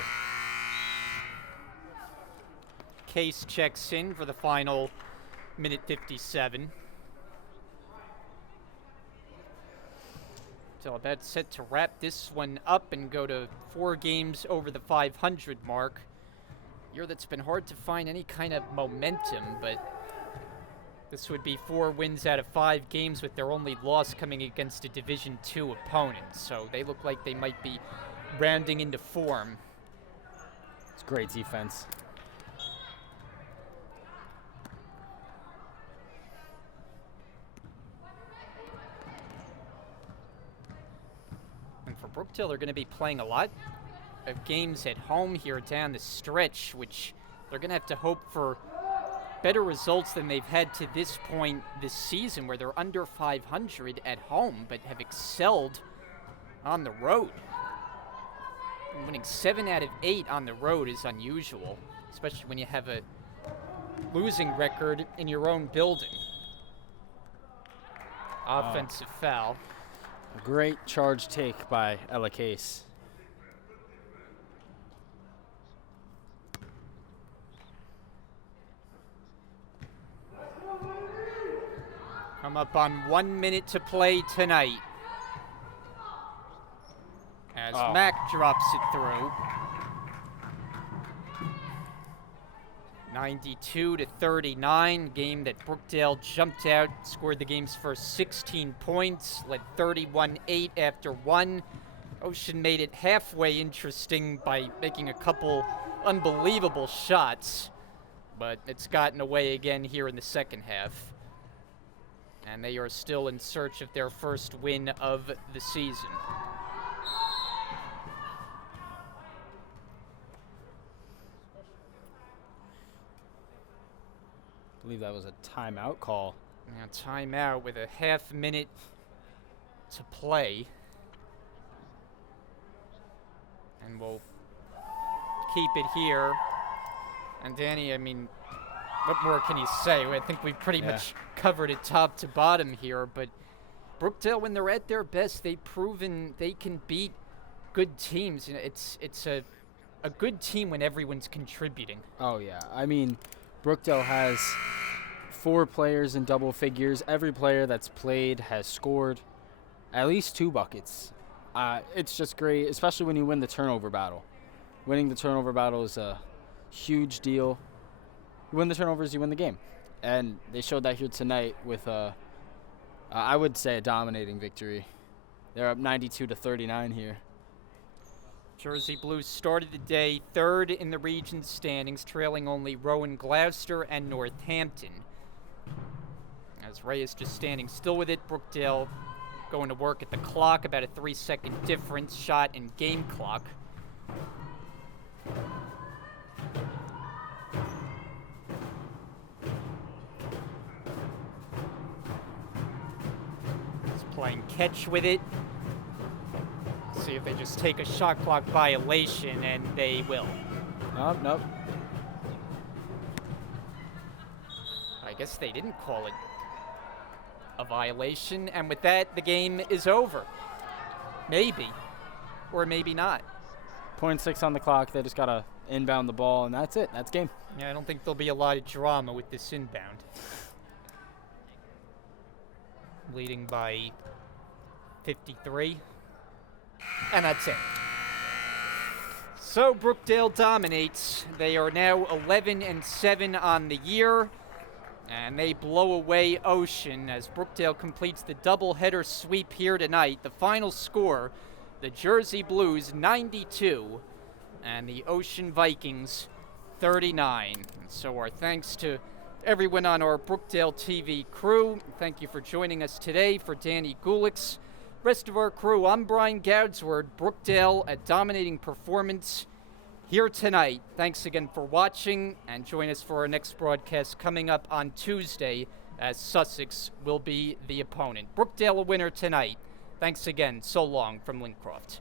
Case checks in for the final minute 57. So that's set to wrap this one up and go to 4 games over the 500 mark. Year that's been hard to find any kind of momentum, but this would be 4 wins out of 5 games with their only loss coming against a Division II opponent. So they look like they might be rounding into form. It's great defense. And for Brookdale, they're going to be playing a lot of games at home here down the stretch, which they're going to have to hope for better results than they've had to this point this season, where they're under 500 at home but have excelled on the road. Winning 7 out of 8 on the road is unusual, especially when you have a losing record in your own building. Offensive foul. A great charge take by Ella Case. Come up on 1 minute to play tonight. As Mack drops it through. 92-39, game that Brookdale jumped out, scored the game's first 16 points, led 31-8 after 1. Ocean made it halfway interesting by making a couple unbelievable shots, but it's gotten away again here in the second half. And they are still in search of their first win of the season. I believe that was a timeout call. Now timeout with a half minute to play. And we'll keep it here. And Danny, I mean, what more can you say? I think we've pretty much covered it top to bottom here, but Brookdale, when they're at their best, they've proven they can beat good teams. You know, it's a good team when everyone's contributing. Oh, yeah. I mean, Brookdale has 4 players in double figures. Every player that's played has scored at least 2 buckets. It's just great, especially when you win the turnover battle. Winning the turnover battle is a huge deal. You win the turnovers, you win the game. And they showed that here tonight with, I would say, a dominating victory. They're up 92-39 here. Jersey Blues started the day 3rd in the region standings, trailing only Rowan Gloucester and Northampton. As Ray is just standing still with it, Brookdale going to work at the clock, about a 3-second difference, shot and game clock. He's playing catch with it. See if they just take a shot clock violation, and they will. Nope. I guess they didn't call it a violation, and with that, the game is over. Maybe, or maybe not. 0.6 on the clock. They just got to inbound the ball, and that's it. That's game. Yeah, I don't think there'll be a lot of drama with this inbound. Leading by 53. And that's it. So Brookdale dominates. They are now 11-7 on the year. And they blow away Ocean as Brookdale completes the doubleheader sweep here tonight. The final score, the Jersey Blues 92 and the Ocean Vikings 39. And so our thanks to everyone on our Brookdale TV crew. Thank you for joining us today. For Danny Gulix, rest of our crew, I'm Brian Gadsword. Brookdale, a dominating performance here tonight. Thanks again for watching, and join us for our next broadcast coming up on Tuesday as Sussex will be the opponent. Brookdale a winner tonight. Thanks again. So long from Lincroft.